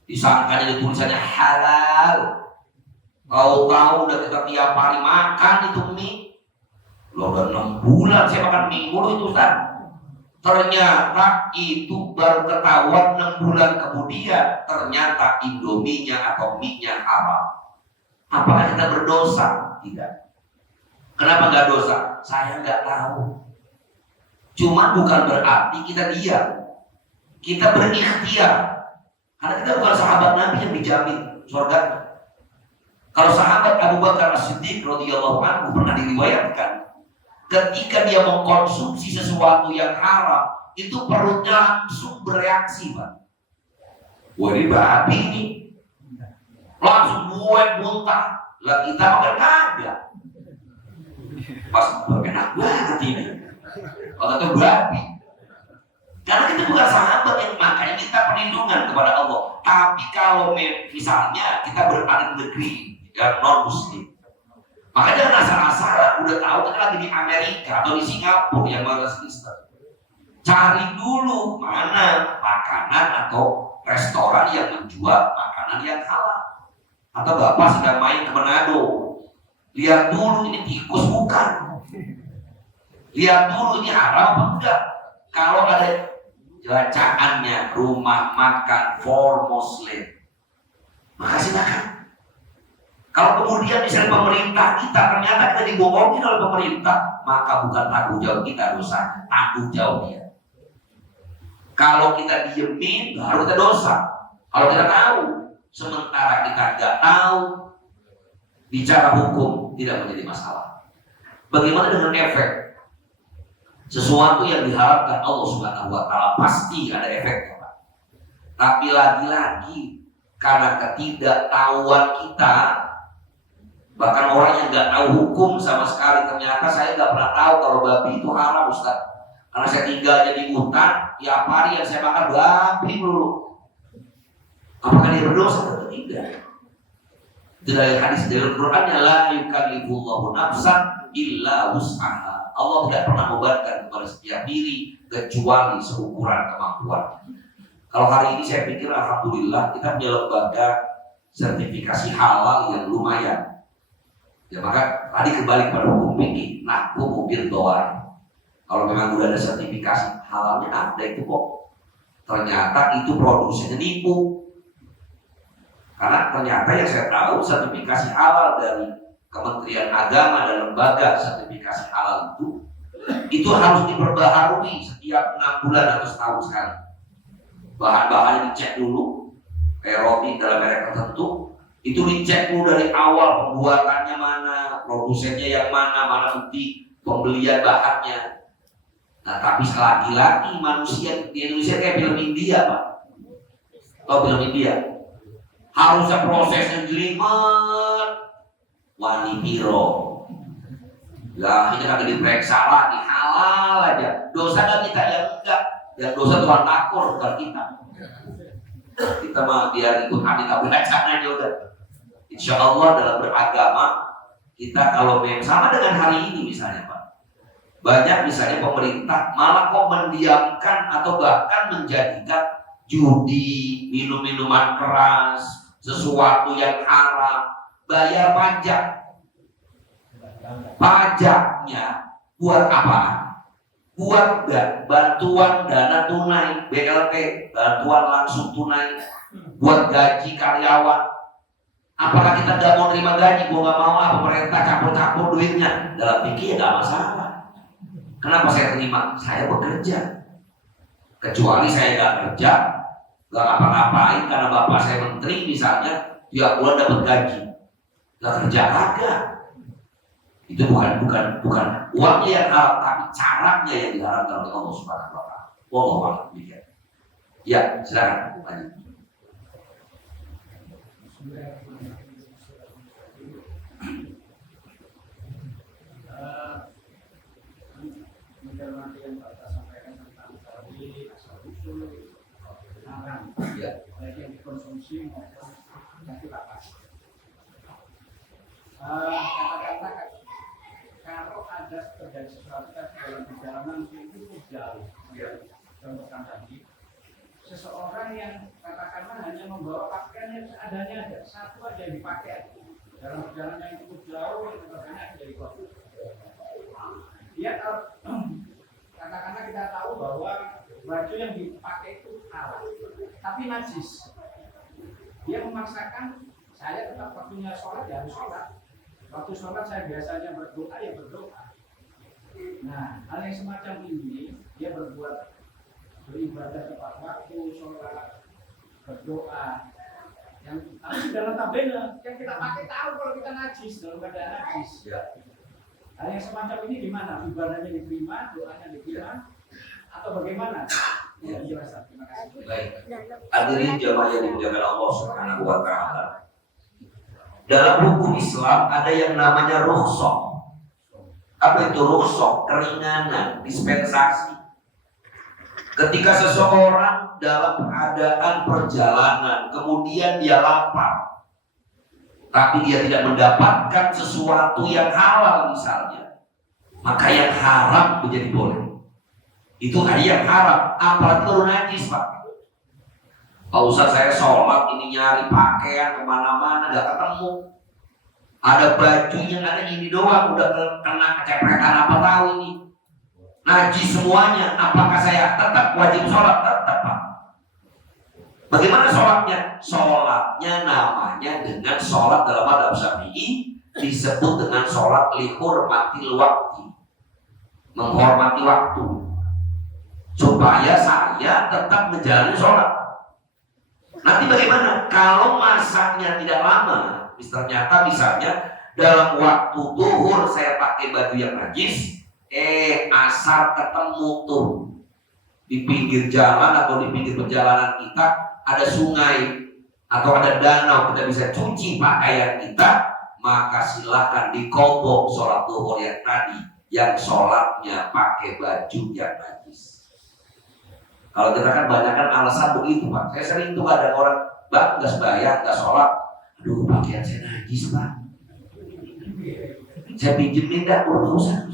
Disangkanya di tulisannya halal. Tahu-tahu udah kita tiap hari makan itu mie. Loh, udah 6 bulan saya makan mie mulu itu Ustaz. Ternyata itu baru ketahuan 6 bulan kemudian, ternyata Indominya atau mie-nya haram. Apakah kita berdosa? Tidak. Kenapa nggak dosa? Saya nggak tahu. Cuma bukan berarti kita diam. Kita berikhtiar. Karena kita bukan sahabat Nabi yang dijamin surga. Kalau sahabat Abu Bakar As-Siddiq radhiyallahu anhu pernah diriwayatkan, ketika dia mengkonsumsi sesuatu yang haram, itu perutnya langsung bereaksi, Pak. Wah, ini babi ini. Langsung muntah. Lah kita makan kagak. Pas enak banget ini. Kalau itu babi. Karena kita bukan sahabat yang makanya kita perlindungan kepada Allah. Tapi kalau misalnya kita berada di negeri yang non muslim, maka jangan asal-asalan udah tahu kita lagi di Amerika atau di Singapura yang mayoritas Kristen. Cari dulu mana makanan atau restoran yang menjual makanan yang halal. Atau Bapak sedang main ke Manado, lihat dulu ini tikus bukan. Lihat dulu ini haram apa enggak. Kalau ada bacaannya rumah makan for Muslim, maka silakan. Kalau kemudian misalnya pemerintah kita ternyata kita dibohongin oleh pemerintah, maka bukan tanggung jawab kita dosa, tanggung jawab dia. Kalau kita diemin baru kita dosa. Kalau kita tahu, sementara kita nggak tahu, bicara hukum tidak menjadi masalah. Bagaimana dengan efek? Sesuatu yang diharapkan Allah Subhanahu wa taala pasti ada efeknya, Pak. Tapi lagi-lagi karena ketidaktahuan kita, bahkan orang yang nggak tahu hukum sama sekali, ternyata saya nggak pernah tahu kalau babi itu haram, Ustaz. Karena saya tinggalnya di hutan, tiap hari yang saya makan babi dulu. Apakah dia berdosa atau tidak? Itu dari hadis dari Al-Qur'an, la yukallifullahu nafsan illa wus'aha. Allah tidak pernah membebankan kepada setiap diri kecuali seukuran kemampuan. Kalau hari ini saya pikir alhamdulillah kita punya lembaga sertifikasi halal yang lumayan. Ya maka tadi kembali pada hukum fikih, nahkum bil dhawahir. Kalau memang sudah ada sertifikasi halalnya ada itu kok. Ternyata itu produsennya nipu. Karena ternyata yang saya tahu sertifikasi halal dari Kementerian Agama dan lembaga sertifikasi halal itu harus diperbaharui setiap 6 bulan atau setahun sekali. Bahan-bahannya dicek dulu, kayak roti dalam merek tertentu, itu dicek dulu dari awal pembuatannya mana, produsennya yang mana bukti pembelian bahannya. Nah tapi lagi-lagi manusia di Indonesia kayak film India Pak. Tahu film India? Harusnya prosesnya jelimet, wani piro. Ya akhirnya kagak diperiksa lagi, halal aja. Dosa kan kita yang enggak. Yang dosa Tuhan takut bukan kita. Kita mah biar ikut hadis Abu Hasan aja udah. Insya Allah dalam beragama kita kalau memang sama dengan hari ini misalnya Pak. Banyak misalnya pemerintah malah kok mendiamkan atau bahkan menjadikan judi, minum-minuman keras, sesuatu yang haram, bayar pajak. Pajaknya buat apa? Buat bantuan dana tunai, BLT, bantuan langsung tunai, buat gaji karyawan. Apakah kita gak mau terima gaji? Gue gak mau pemerintah campur-campur duitnya. Dalam pikir gak masalah. Kenapa saya terima? Saya bekerja. Kecuali saya gak kerja, gak ngapa-ngapain karena bapak saya menteri misalnya, tiap bulan dapat gaji. Gak kerja kagak. Itu bukan uangnya yang haram, tapi caranya yang diharamkan oleh Allah Subhanahu wa taala. Wallahu a'lam bishawab. Ya, silakan lanjut. Mencermati yang Bapak sampaikan tentang tadi asal usul haram, baik yang dikonsumsi maupun yang kita pakai. Katakanlah kalau ada terjadi sesuatu dalam perjalanan itu jauh, contohkan tadi, seseorang yang katakanlah hanya membawa pakaian yang seadanya aja, satu aja yang dipakai dalam perjalanan yang cukup jauh, yang terbanyak dari kota. Dia katakanlah kita tahu bahwa baju yang dipakai itu halal, tapi najis. Dia memaksakan, saya tetap waktunya sholat ya harus sholat. Waktu sholat saya biasanya berdoa ya berdoa. Nah, hal yang semacam ini dia beribadah tepat waktu, sholat, berdoa. Yang tapi dalam tabelnya yang kita pakai tahu kalau kita najis, dalam keadaan najis. Hal yang semacam ini gimana? Ibadahnya diterima, doanya diterima, atau bagaimana? Ya, jelaskan. Terima kasih. Baik. Hadirin jamaah yang dimuliakan Allah Subhanahu wa taala. Dalam hukum Islam ada yang namanya rukhsah. Apa itu rukhsah? Keringanan, dispensasi. Ketika seseorang dalam keadaan perjalanan, kemudian dia lapar, tapi dia tidak mendapatkan sesuatu yang halal misalnya, maka yang haram menjadi boleh. Itu yang haram, apalagi baru najis Pak. Pak Ustaz saya sholat ini nyari pakaian kemana-mana gak ketemu. Ada bajunya ada ini doang, udah kena kecepretan apa tahu ini. Najis semuanya, apakah saya tetap wajib sholat? Tetap Pak. Bagaimana sholatnya? Sholatnya namanya dengan sholat dalam madhab Syafi'i disebut dengan sholat lihurmatil waqti, menghormati waktu, supaya saya tetap menjalani sholat. Nanti bagaimana? Kalau masaknya tidak lama, ternyata misalnya dalam waktu zuhur saya pakai baju yang najis, asar ketemu tuh di pinggir jalan atau di pinggir perjalanan kita ada sungai atau ada danau, kita bisa cuci pakaian kita, maka silakan dikobok sholat zuhur yang tadi yang sholatnya pakai baju yang najis. Kalau kita kan banyak kan alasan begitu Pak. Saya sering tuh ada orang, Bang nggak sembahyang, nggak sholat, aduh pakaian saya najis Pak. Saya pinjemin dah, usah.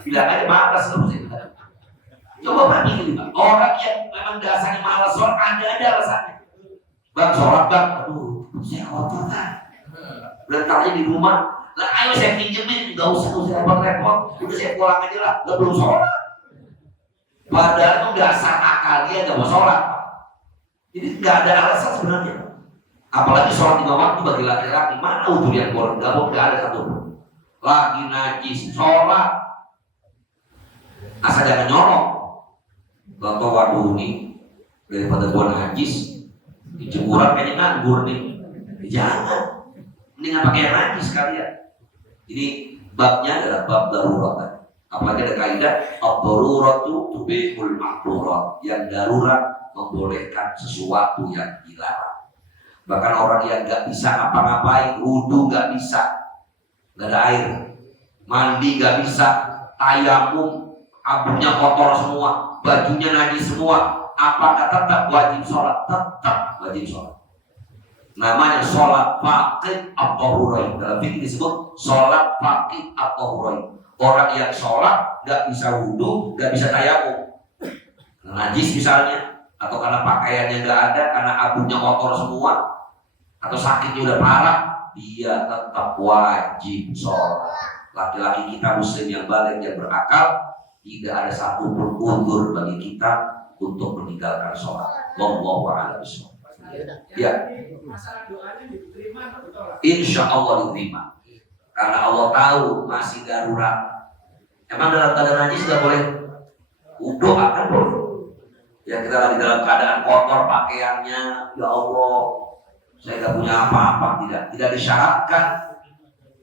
Bilang aja malas terus. Coba bandingin Pak. Orang yang memang dasarnya malas sholat ada alasannya. Bang sholat Bang, aduh saya kotor kan. Letaknya di rumah. Lah ayo saya pinjemin, nggak usah repot-repot. Udah saya pulang aja lah, nggak belum sholat. Padahal itu dasar akalnya nggak mau sholat. Jadi nggak ada alasan sebenarnya. Apalagi sholat 5 waktu bagi laki-laki, mana udur yang boleh gabung, nggak ada satu. Lagi najis sholat, asal jangan nyolong. Contoh waduh nih, daripada gua najis, di jemuran kayaknya nganggur nih. Jangan, mendingan pakai yang najis sekalian. Jadi babnya adalah bab darurat. Apalagi ada kaidah ad-daruratu tubihul mahdurat. Yang darurat membolehkan sesuatu yang dilarang. Bahkan orang yang nggak bisa ngapa-ngapain, wudu nggak bisa, nggak ada air, mandi nggak bisa, tayamum, abunya kotor semua, bajunya najis semua, apakah tetap wajib sholat? Tetap wajib sholat. Namanya sholat faqid atau hurai. Dalam fikih disebut sholat faqid atau hurai. Orang yang sholat nggak bisa wudu, nggak bisa tayamum, najis misalnya, atau karena pakaiannya nggak ada, karena abunya kotor semua, atau sakitnya udah parah, dia tetap wajib sholat. Laki-laki kita muslim yang balik yang berakal, tidak ada satupun uzur bagi kita untuk meninggalkan sholat. Wallahu a'lam bishawab. Ya. Masalah doanya diterima atau ditolak? Insya Allah diterima. Karena Allah tahu masih darurat. Emang dalam keadaan najis nggak boleh wudu kan boleh. Ya kita lagi dalam keadaan kotor pakaiannya, ya Allah, saya nggak punya apa-apa, tidak disyaratkan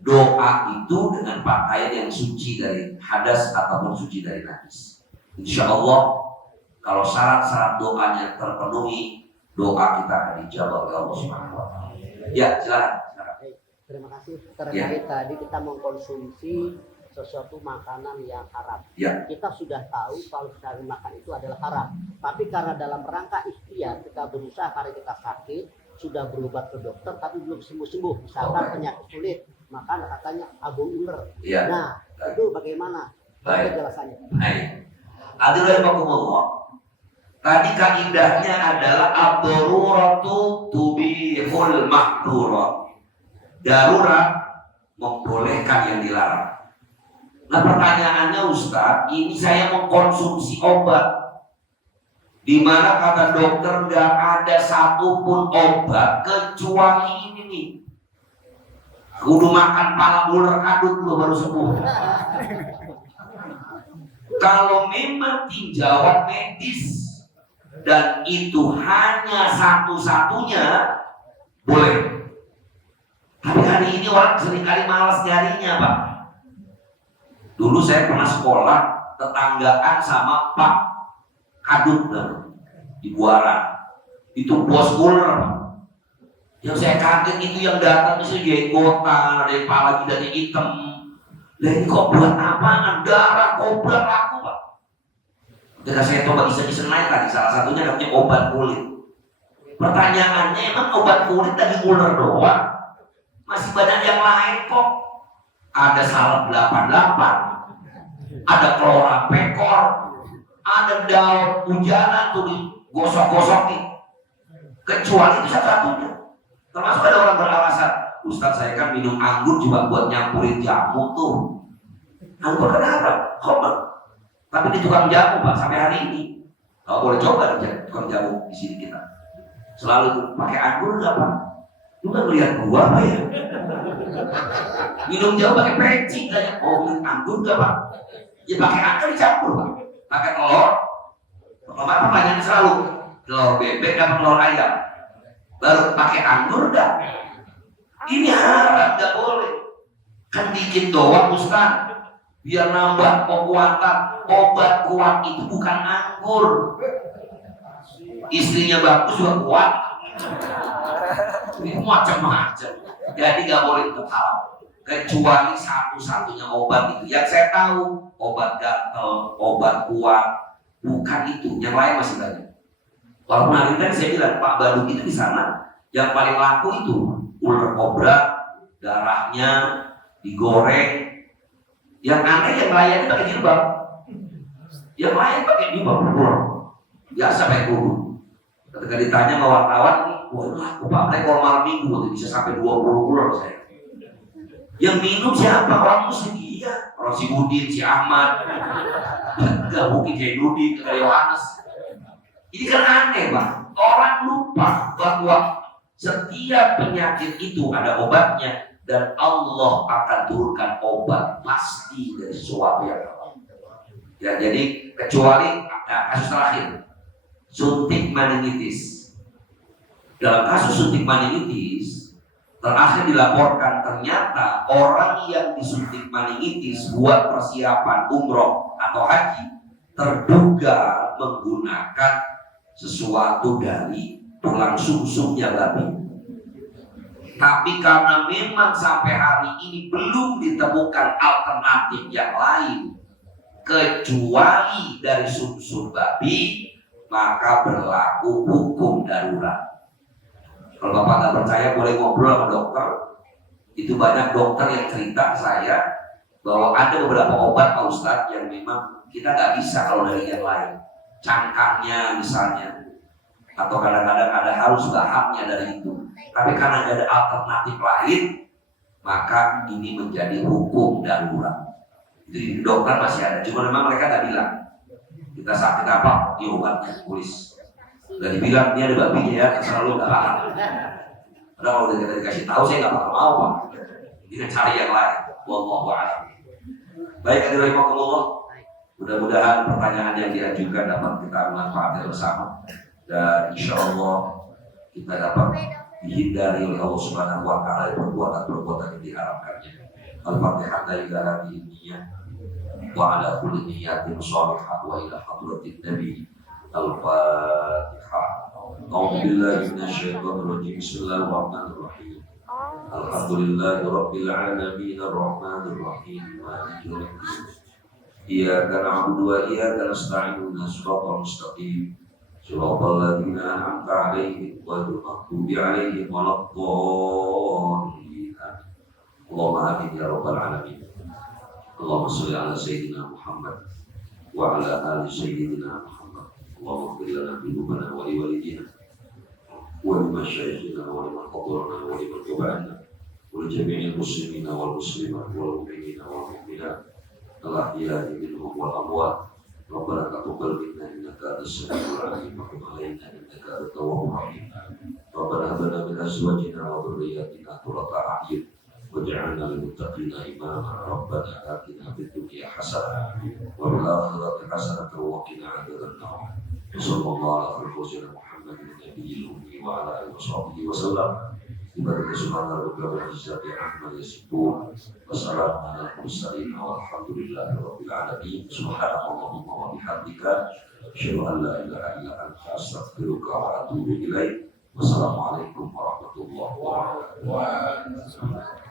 doa itu dengan pakaian yang suci dari hadas ataupun suci dari najis. Insya Allah kalau syarat-syarat doanya terpenuhi, doa kita akan dijawab oleh Allah Subhanahu wa taala. Ya, silakan. Terima kasih. Terkait tadi kita mengkonsumsi sesuatu makanan yang haram. Ya. Kita sudah tahu kalau sekali makan itu adalah haram. Tapi karena dalam rangka ikhtiar kita berusaha, karena kita sakit, sudah berobat ke dokter tapi belum sembuh-sembuh. Misalkan penyakit kulit, maka katanya abu ular. Ya. Nah, itu bagaimana? Baik. Penjelasannya. Baik. Adillahimakumullah. Tadi kaidahnya adalah ad-daruratu tubihul mahdurat. Darurat membolehkan yang dilarang. Nah pertanyaannya Ustaz, ini saya mengkonsumsi obat, di mana kata dokter nggak ada satupun obat kecuali ini nih. Kudu makan pala ular kadut lo baru sembuh. Kalau memang tinjauan medis dan itu hanya satu-satunya, boleh. Tapi hari ini orang seringkali malas nyarinya Pak. Dulu saya pernah sekolah tetanggaan sama Pak Kadut di Buaran. Itu bos ular. Yang saya kaget itu yang datang itu jenggotan, ada yang pala jidatnya hitam. Lah ini kok buat apaan? Darah kobra laku Pak. Ketika saya coba iseng-iseng naik tadi, salah satunya katanya obat kulit. Pertanyaannya, emang obat kulit tadi ular doang? Masih banyak yang lain kok. Ada salep 88, ada kelora pekor, ada daun hujanan tuh digosok-gosokin. Kecuali itu satu-satunya. Termasuk ada orang beralasan, Ustaz saya kan minum anggur juga buat nyampurin jamu tuh. Anggur kan haram, khamr. Tapi di tukang jamu Pak sampai hari ini. Kalau boleh coba di tukang jamu di sini kita. Selalu pakai anggur enggak Pak? Lu kan lihat gua apa ya? Minum jamu pakai peci kayak minum anggur enggak Pak? Ya pakai anggur dicampur Pak. Pakai telur. Kemarin pertanyaannya selalu telur bebek dan telur ayam. Baru pakai anggur enggak? Ini haram, enggak boleh. Kan dikit doang Ustaz. Biar nambah kekuatan. Obat kuat itu bukan anggur. Istrinya bagus juga kuat. Ini macam-macam. Jadi nggak boleh itu haram. kecuali satu-satunya obat itu. Yang saya tahu obat gatal, obat kuat, bukan itu. Yang lain masih banyak. Walaupun hari ini saya bilang Pak Badung itu di sana yang paling laku itu ular kobra, darahnya digoreng. Yang aneh yang layannya pakai jilbab. Yang lain pakai jilbab ular. Biasa pakai kerudung. Ketika ditanya sama wartawan, wah laku Pak, mereka kalau malam minggu bisa sampai 20 ular saya. Yang minum siapa? Orang muslim. Iya, orang si Udin, si Ahmad. Gak mungkin Jainuddin, kayak Yohanes. Ini kan aneh Pak. Orang lupa bahwa setiap penyakit itu ada obatnya dan Allah akan turunkan obat pasti dari sesuatu yang halal. Ya, jadi kecuali kasus terakhir suntik meningitis. Dalam kasus suntik meningitis terakhir dilaporkan ternyata orang yang disuntik meningitis buat persiapan umroh atau haji terduga menggunakan sesuatu dari tulang sumsumnya babi. Tapi karena memang sampai hari ini belum ditemukan alternatif yang lain kecuali dari sumsum babi, maka berlaku hukum darurat. Kalau Bapak nggak percaya boleh ngobrol sama dokter. Itu banyak dokter yang cerita ke saya bahwa ada beberapa obat Pak Ustadz yang memang kita nggak bisa kalau dari yang lain. Cangkangnya misalnya, atau kadang-kadang ada harus bahannya dari itu. Tapi karena ada alternatif lain, maka ini menjadi hukum darurat. Jadi dokter masih ada, cuma memang mereka nggak bilang. Kita sakit apa? Di obatnya tulis. Udah dibilang ini ada babinya ya, selalu nggak paham. Padahal kalau kita dikasih tahu saya nggak bakal mau Pak. Ini cari yang lain. Wallahu a'lam. Baik, hadirin rahimakumullah. Mudah-mudahan pertanyaan yang diajukan dapat kita manfaatkan bersama. Dan insya Allah kita dapat dihindari oleh Allah Subhanahu wa Ta'ala perbuatan-perbuatan yang diharapkannya. Al-Fatihah dari hadhihi niyyah wa ala kulli niyyatin shalihah wa ila hadratin nabi. Al-Fatihah. A'udzu billahi minasyaitonir rajim. Bismillahirrahmanirrahim. Alhamdulillahi rabbil alamin arrahmanir rahim maliki yaumiddin. Iyyaka na'budu wa iyyaka nasta'in ihdinas siratal mustaqim. Shiratal ladzina an'amta 'alaihim ghairil maghdubi 'alaihim waladdallin. Allahumma amin ya rabbal alamin. Allahumma shalli ala sayyidina Muhammad wa ala ali sayyidina Muhammad. Allahumma ighfir lana dhunubana wa li walidina wa li masyayikhina wa liman hadarana wa liman tabi'ana wa li jami'il muslimina wal muslimat wal mu'minina wal mu'minat al-ahya'i minhum wal amwat. Rabbana taqabbal minna innaka antas samiul 'alim wa tub 'alaina innaka antat tawwabur rahim. Rabbana hab lana min azwajina wa dhurriyyatina qurrata a'yun waj'alna lil muttaqina imama. Rabbana atina fid dunya hasanah wa fil akhirati hasanah wa qina adzabannar. Sallallahu alaihi wa sallam Muhammadin nabiyil ummi wa ala alihi washabbihi wasallam. Ibadah subhana rabbika rabbil izzati amma yasifun. Wassalamu ala mursalin walhamdulillahi rabbil alamin. Subhanallahumma wa bihamdika asyhadu an la ilaha illa anta astaghfiruka wa atubu ilaik. Wassalamualaikum warahmatullahi wabarakatuh.